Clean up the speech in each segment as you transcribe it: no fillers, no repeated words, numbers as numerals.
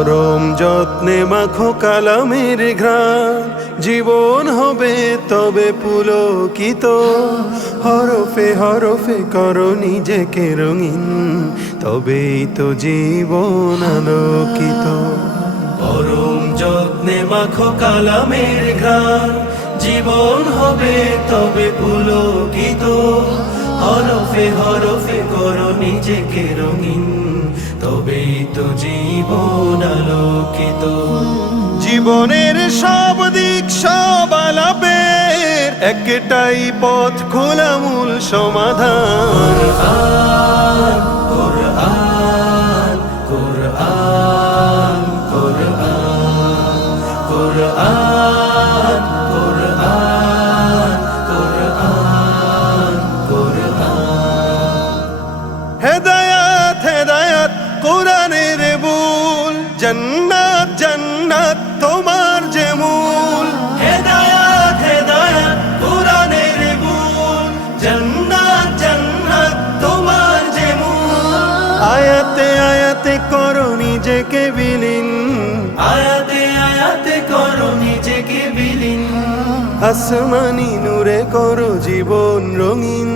পরম যত্নে মাখো কালামের ঘ্রাণ, জীবন হবে তবে পুলকিত। হরফে হরফে করো নিজেকে রঙিন, তবেই তো জীবন আলোকিত। পরম যত্নে মাখো কালামের ঘ্রাণ, জীবন হবে তবে পুলকিত। হরফে হরফে করো নিজেকে রঙিন, তবেই তো জীবন আলোকিত। জীবনের সব দিক সব আলাপের একটাই পথ, খোলা মূল সমাধান। কোরআন কোরআন কোরআন কোরআন কোরআন কোরআন কোরআন। হেদায়াত হেদায়াত কোরআনের বুল, জান্নাত জান্নাত তোমার যে মূল। হেদায়াত হেদায়াত কোরআনের বুল, জান্নাত জান্নাত তোমার যে মূল। আয়াতে আয়াতে করো নিজেকে বিলীন, আয়াতে আয়াতে করো নিজেকে বিলীন। আসমানি নূরে করো জীবন রঙিন,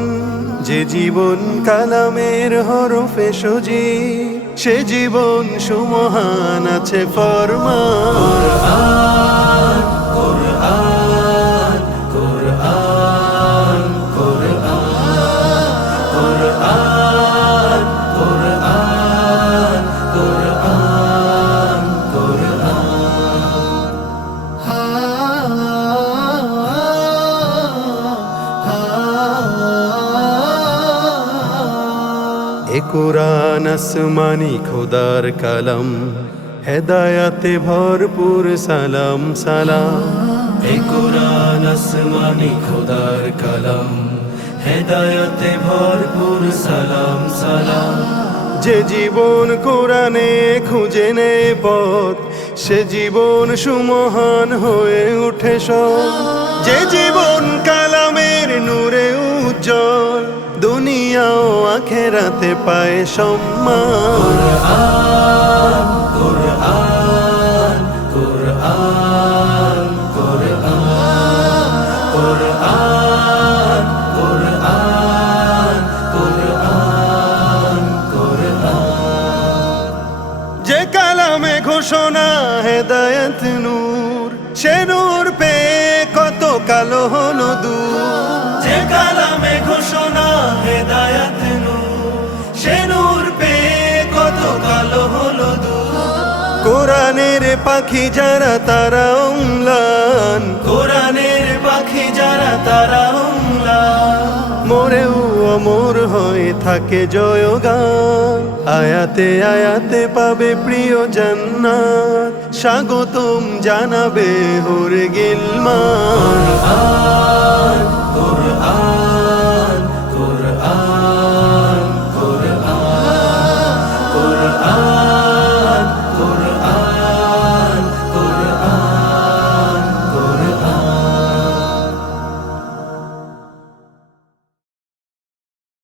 যে জীবন কালামের হরফে সজীব, সে জীবন সুমহান আছে ফরমান। কোরআন কোরআন কোরআন কোরআন কোরআন কোরআন কোরআন। এ কোরআন আসমানি খোদার কালাম, হেদায়াতে ভরপুর সালাম সালাম। এ কোরআন আসমানি খোদার কালাম, হেদায়াতে ভরপুর সালাম সালাম। যে জীবন কোরআনে খুঁজে নেয় পথ, সে জীবন সুমহান হয়ে উঠে সৎ। যে জীবন কালামের নূরে উজ্জ্বল, দুনিয়া ও আখেরাতে পায় সম্মান। কোরআন কোরআন কোরআন কোরআন কোরআন কোরআন কোরআন। যে কালামে ঘোষণা হেদায়েত নূর, সে নূর পেয়ে কত কালো হলো দূর। যে কালামে ঘোষণা হেদায়েত নূর, সে নূর পেয়ে কত কালো হলো দূর। কোরআনের পাখি যারা তারা অম্লান, কোরআনের পাখি যারা তারা অম্লান। মোরেও অমর হয়ে থাকে জয়গান, আয়াতে আয়াতে পাবে প্রিয় জান্নাত। স্বাগতম জানাবে হুর গিলমান। কোরআন